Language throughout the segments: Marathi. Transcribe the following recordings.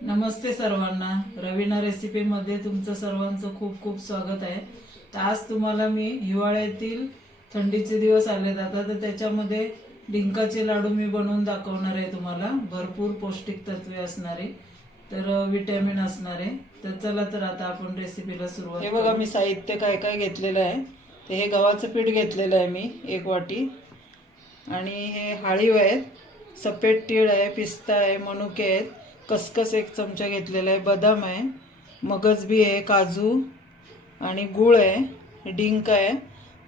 नमस्ते सर्वांना. रवीना रेसिपीमध्ये तुमचं सर्वांचं खूप खूप स्वागत आहे. तर आज तुम्हाला मी हिवाळ्यातील थंडीचे दिवस आले आता तर त्याच्यामध्ये डिंकाचे लाडू मी बनवून दाखवणार आहे तुम्हाला. भरपूर पौष्टिक तत्वे असणारे तर विटॅमिन असणारे. तर चला तर आता आपण रेसिपीला सुरुवात हे बघा मी साहित्य काय काय घेतलेलं आहे. ते हे गव्हाचं पीठ घेतलेलं आहे मी एक वाटी. आणि हे हाळीव आहेत सफेद तीळ आहे पिस्ता आहे मनुके आहेत. खसखस एक चमचा घेतलेला आहे. बदाम आहे मगज बी आहे काजू आणि गूळ आहे डिंक आहे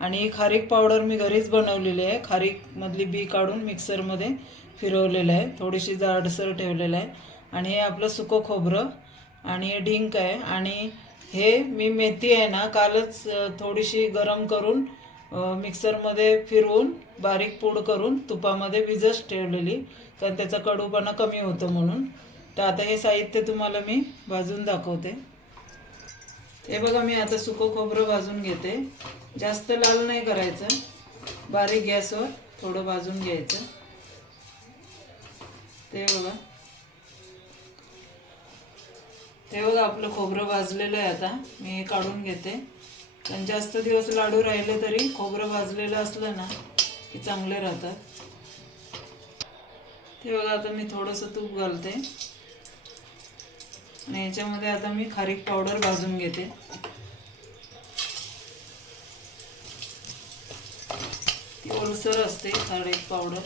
आणि खारीक पावडर मी घरीच बनवलेली आहे. खारीकमधली बी काढून मिक्सरमध्ये फिरवलेलं आहे. थोडीशी जाडसर ठेवलेलं आहे. आणि हे आपलं सुकं खोबरं आणि हे डिंक आहे. आणि हे मी मेथी आहे ना कालच थोडीशी गरम करून मिक्सरमध्ये फिरवून बारीक पूड करून तुपामध्ये भिजत ठेवलेली. कारण त्याचा कडूपणा कमी होतो म्हणून. तर आता हे साहित्य तुम्हाला मी भाजून दाखवते. हे बघा मी आता सुकं खोबरं भाजून घेते. जास्त लाल नाही करायचं. बारीक गॅसवर थोडं भाजून घ्यायचं. ते बघा. ते बघा आपलं खोबरं भाजलेलं आहे आता. मी हे काढून घेते. पण जास्त दिवस लाडू राहिले तरी खोबरं भाजलेलं असलं ना की चांगले राहतात. ते बघा आता मी थोडंसं तूप घालते. आणि याच्यामध्ये आता मी खारीक पावडर भाजून घेते. ती ओलसर असते खारीक पावडर.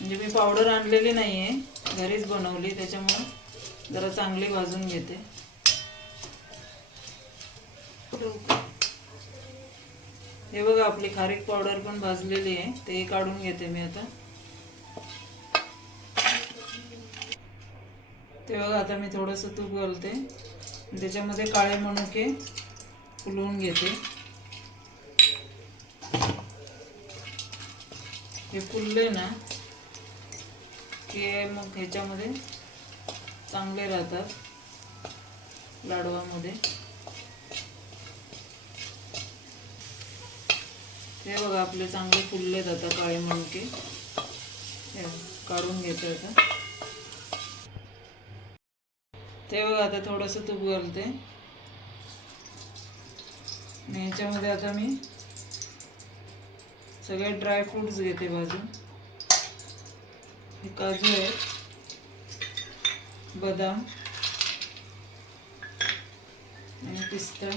म्हणजे मी पावडर आणलेली नाही आहे घरीच बनवली त्याच्यामुळे जरा चांगली भाजून घेते. हे बघा आपली खारीक पावडर पण भाजलेली आहे ते काढून घेते मी आता. ते बघा आता मी थोडंसं तूप घालते. त्याच्यामध्ये काळे मनुके फुलवून घेते. हे फुलले ना की मग ह्याच्यामध्ये चांगले राहतात लाडवामध्ये. हे बघा आपले चांगले फुलले जातात काळे मणके काढून घेते आता. ते बघा आता थोडंसं तूप घालते. आणि याच्यामध्ये आता मी सगळे ड्रायफ्रूट्स घेते भाजून हे काजू आहे बदाम आणि पिस्ता.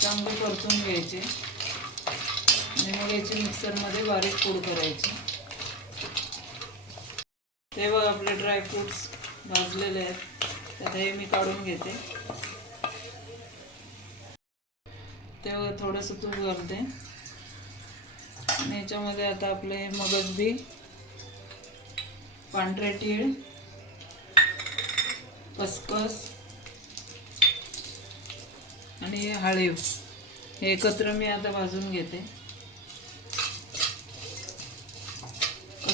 चांगले परतून घ्यायचे. आणि मग याची मिक्सरमध्ये बारीक पूड करायची. हे बघ आपले ड्रायफ्रुट्स भाजलेले आहेत. तर हे मी काढून घेते. ते थोडंसं तूप घालते. आणि याच्यामध्ये आता आपले मगजबी पांढरे तीळ खसखस आणि हळीव. हे एकत्र मी आता भाजून घेते.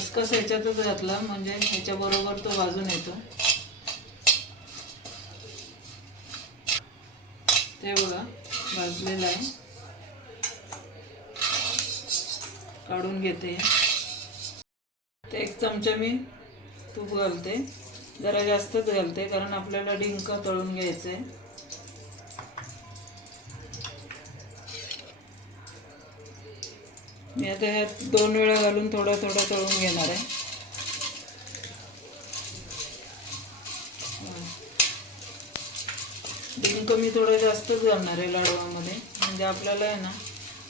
खसखस ह्याच्यातच घातला म्हणजे ह्याच्याबरोबर तो भाजून येतो. ते बघा भाजलेलं आहे. काढून घेते. ते एक चमचा मी तूप घालते. जरा जास्तच घालते कारण आपल्याला डिंक तळून घ्यायचे मी आता ह्यात दोन वेळा घालून थोडा थोडा तळून घेणार आहे. डिंक मी थोडं जास्तच घालणार आहे लाडवामध्ये. म्हणजे आपल्याला आहे ना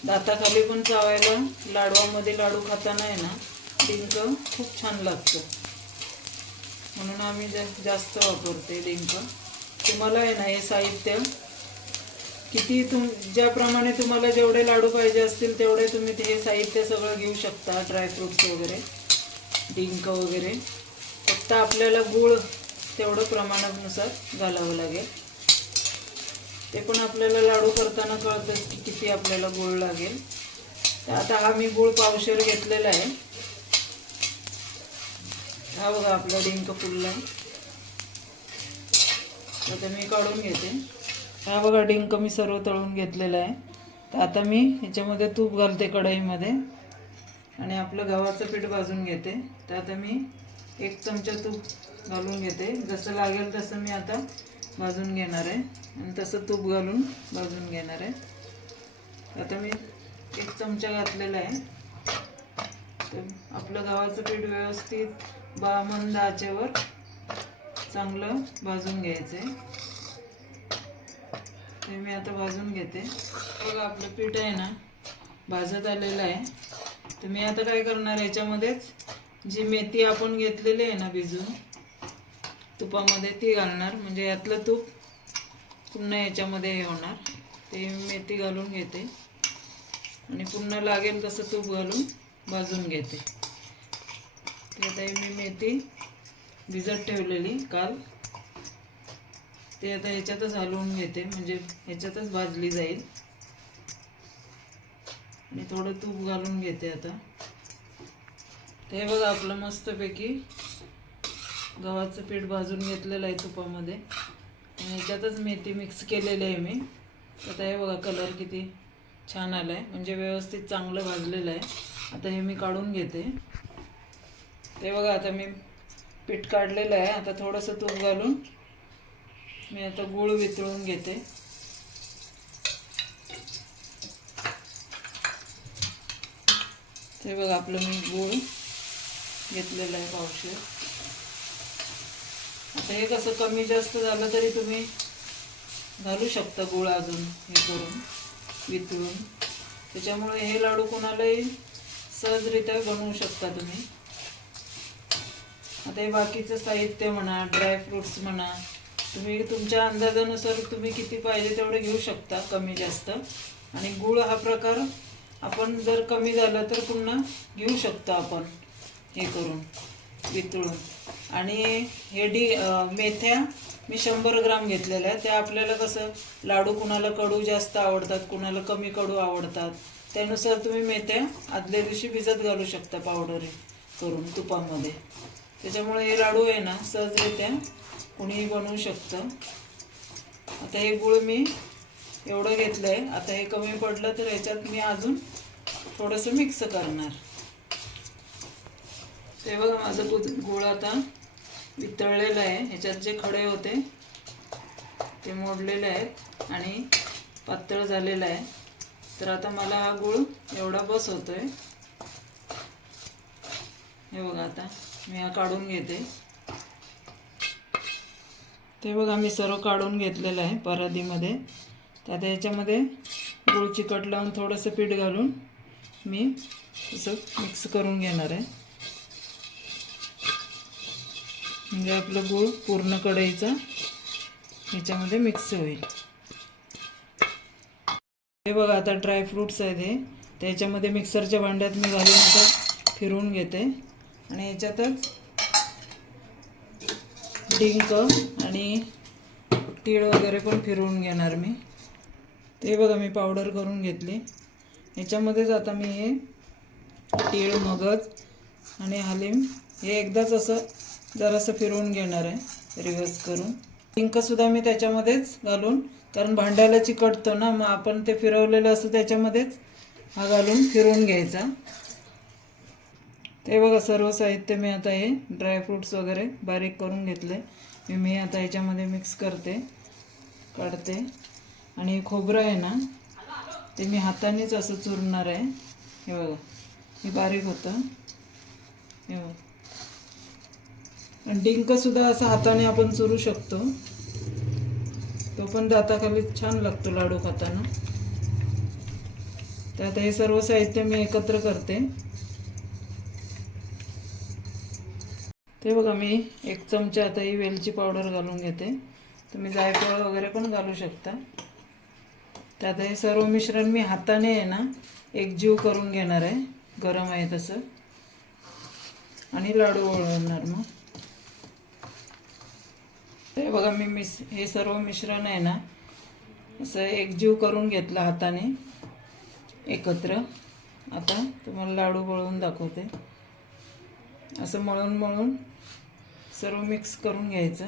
दाताखाली पण चावायला लाडवामध्ये लाडू खाताना आहे ना डिंक खूप छान लागतं. म्हणून आम्ही जा जास्त वापरते डिंक तुम्हाला आहे ना हे साहित्य किती तुम ज्याप्रमाणे तुम्हाला जेवढे लाडू पाहिजे असतील तेवढे तुम्ही ते हे साहित्य सगळं घेऊ शकता ड्रायफ्रुट्स वगैरे डिंक वगैरे. फक्त आपल्याला गूळ तेवढं प्रमाणानुसार घालावं लागेल. ते पण आपल्याला लाडू करताना कळतं की किती आपल्याला गूळ लागेल. तर आता हा मी गूळ पावशेर घेतलेला आहे. हा बघा आपला डिंक फुलला आहे. आता मी काढून घेते. हा बघा डिंक मी सर्व तळून घेतलेला आहे. तर आता मी ह्याच्यामध्ये तूप घालते कढईमध्ये. आणि आपलं गव्हाचं पीठ भाजून घेते. तर आता मी एक चमचा तूप घालून घेते. जसं लागेल तसं मी आता भाजून घेणार आहे. आणि तसं तूप घालून भाजून घेणार आहे. आता मी एक चमचा घातलेला आहे. तर आपलं गव्हाचं पीठ व्यवस्थित बा मंद आचेवर चांगलं भाजून घ्यायचं आहे ते मी आता भाजून घेते. बघा आपलं पीठ आहे ना भाजत आलेलं आहे. तर मी आता काय करणार याच्यामध्येच जी मेथी आपण घेतलेली आहे ना भिजून तुपामध्ये ती घालणार. म्हणजे यातलं तूप पुन्हा याच्यामध्ये हे होणार. ते मेथी घालून घेते. आणि पुन्हा लागेल तसं तूप घालून भाजून घेते. तर आता मी मेथी भिजत ठेवलेली काल. ते आता ह्याच्यातच हलवून घेते म्हणजे ह्याच्यातच भाजली जाईल. आणि थोडं तूप घालून घेते आता. ते बघा आपलं मस्तपैकी गव्हाचं पीठ भाजून घेतलेलं आहे तुपामध्ये. आणि ह्याच्यातच मेथी मिक्स केलेली आहे मी. आता हे बघा कलर किती छान आला आहे म्हणजे व्यवस्थित चांगलं भाजलेलं आहे. आता हे मी काढून घेते. ते बघा आता मी पीठ काढलेलं आहे. आता थोडंसं तूप घालून मी आता गूळ वितळून घेते. ते बघा आपलं मी गूळ घेतलेलं आहे पावशे आता हे कसं कमी जास्त झालं तरी तुम्ही घालू शकता गुळ अजून हे करून वितळून. त्याच्यामुळे हे लाडू कोणालाही सहजरित्या बनवू शकता तुम्ही. आता हे बाकीचं साहित्य म्हणा ड्रायफ्रुट्स म्हणा तुम्ही तुमच्या अंदाजानुसार तुम्ही किती पाहिजे तेवढे घेऊ शकता कमी जास्त. आणि गुळ हा प्रकार आपण जर कमी झाला तर पुन्हा घेऊ शकतो आपण हे करून वितळून. आणि हे डी मेथ्या मी शंभर ग्राम घेतलेल्या आहेत. त्या आपल्याला कसं लाडू कुणाला कडू जास्त आवडतात कुणाला कमी कडू आवडतात त्यानुसार तुम्ही मेथ्या आदल्या दिवशी भिजत घालू शकता पावडर करून तुपामध्ये. त्याच्यामुळे हे लाडू आहे ना सहजरित्या कुणीही बनवू शकतं. आता हे गुळ मी एवढं घेतलं आहे आता हे कमी पडलं तर ह्याच्यात मी अजून थोडंसं मिक्स करणार. ते बघा माझं गुद गुळ आता वितळलेलं आहे. ह्याच्यात जे खडे होते ते मोडलेले आहेत आणि पातळ झालेलं आहे. तर आता मला हा गुळ एवढा बस आहे हे बघा आता. मी हा काढून घेते. ते बघा मी सर्व काढून घेतलेलं आहे परादीमध्ये तर आता याच्यामध्ये गुळ चिकट लावून थोडंसं पीठ घालून मी असं मिक्स करून घेणार आहे. म्हणजे आपलं गूळ पूर्ण कढईचा ह्याच्यामध्ये मिक्स होईल. हे बघा आता ड्रायफ्रूट्स आहेत हे. त्याच्यामध्ये मिक्सरच्या भांड्यात मी घालून आता फिरवून घेते. आणि याच्यातच डिंक आणि तीळ वगैरे पण फिरवून घेणार मी. ते बघा मी पावडर करून घेतली. ह्याच्यामध्येच आता मी हे तीळ मगज आणि हालिम हे एकदाच असं जरासं फिरवून घेणार आहे रिव्हर्स करून. डिंकसुद्धा मी त्याच्यामध्येच घालून कारण भांड्याला चिकटतो ना मग आपण ते फिरवलेलं असं त्याच्यामध्येच हा घालून फिरवून घ्यायचा. ते बघा सर्व साहित्य मी आता हे ड्रायफ्रूट्स वगैरे बारीक करून घेतले. मी मी आता याच्यामध्ये मिक्स करते काढते. आणि हे खोबरं आहे ना ते मी हातानेच असं चुरणार आहे. हे बघा हे बारीक होतं. हे बघा. आणि डिंकसुद्धा असं हाताने आपण चुरू शकतो. तो पण दाताखाली छान लागतो लाडू खाताना. तर आता हे सर्व साहित्य मी एकत्र करते. ते बघा मी एक चमचा आता ही वेलची पावडर घालून घेते. तुम्ही जायफळ वगैरे पण घालू शकता. त्यात हे सर्व मिश्रण मी हाताने आहे ना एकजीव करून घेणार आहे. गरम आहे तसं. आणि लाडू वळवणार मग. ते बघा मी मिस हे सर्व मिश्रण आहे ना असं एकजीव करून घेतलं हाताने एकत्र. आता तुम्हाला लाडू वळवून दाखवते. असं मळून मळून सर्व मिक्स करून घ्यायचं.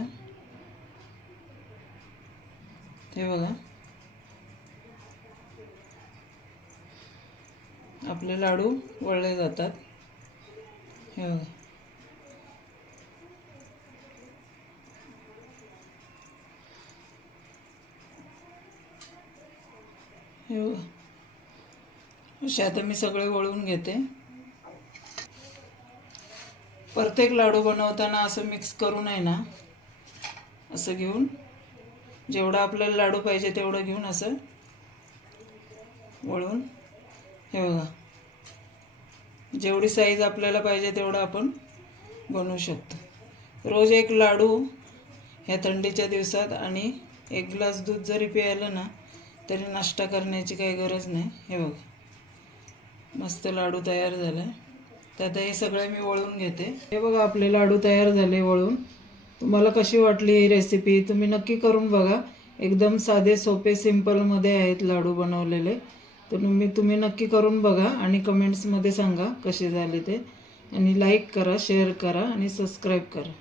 हे बघा. आपले लाडू वळले जातात. हे बघा. हे बघा. असे आता मी सगळे वळून घेते. प्रत्येक लाडू बनवताना असं मिक्स करू नये ना. असं घेऊन जेवढा आपल्याला लाडू पाहिजे तेवढं घेऊन असं वळून हे बघा. जेवढी साईज आपल्याला पाहिजे तेवढं आपण बनवू शकतो. रोज एक लाडू ह्या थंडीच्या दिवसात आणि एक ग्लास दूध जरी प्यायलं ना तरी नाश्ता करण्याची काही गरज नाही. हे बघा. मस्त लाडू तयार झाला. तर आता हे सगळे मी वळून घेते. हे बघा आपले लाडू तयार झाले वळून. तुम्हाला कशी वाटली ही रेसिपी तुम्ही नक्की करून बघा. एकदम साधे सोपे सिम्पलमध्ये आहेत लाडू बनवलेले. तर तुम्ही तुम्ही नक्की करून बघा आणि कमेंट्समध्ये सांगा कसे झाले ते. आणि लाईक करा शेअर करा आणि सबस्क्राईब करा.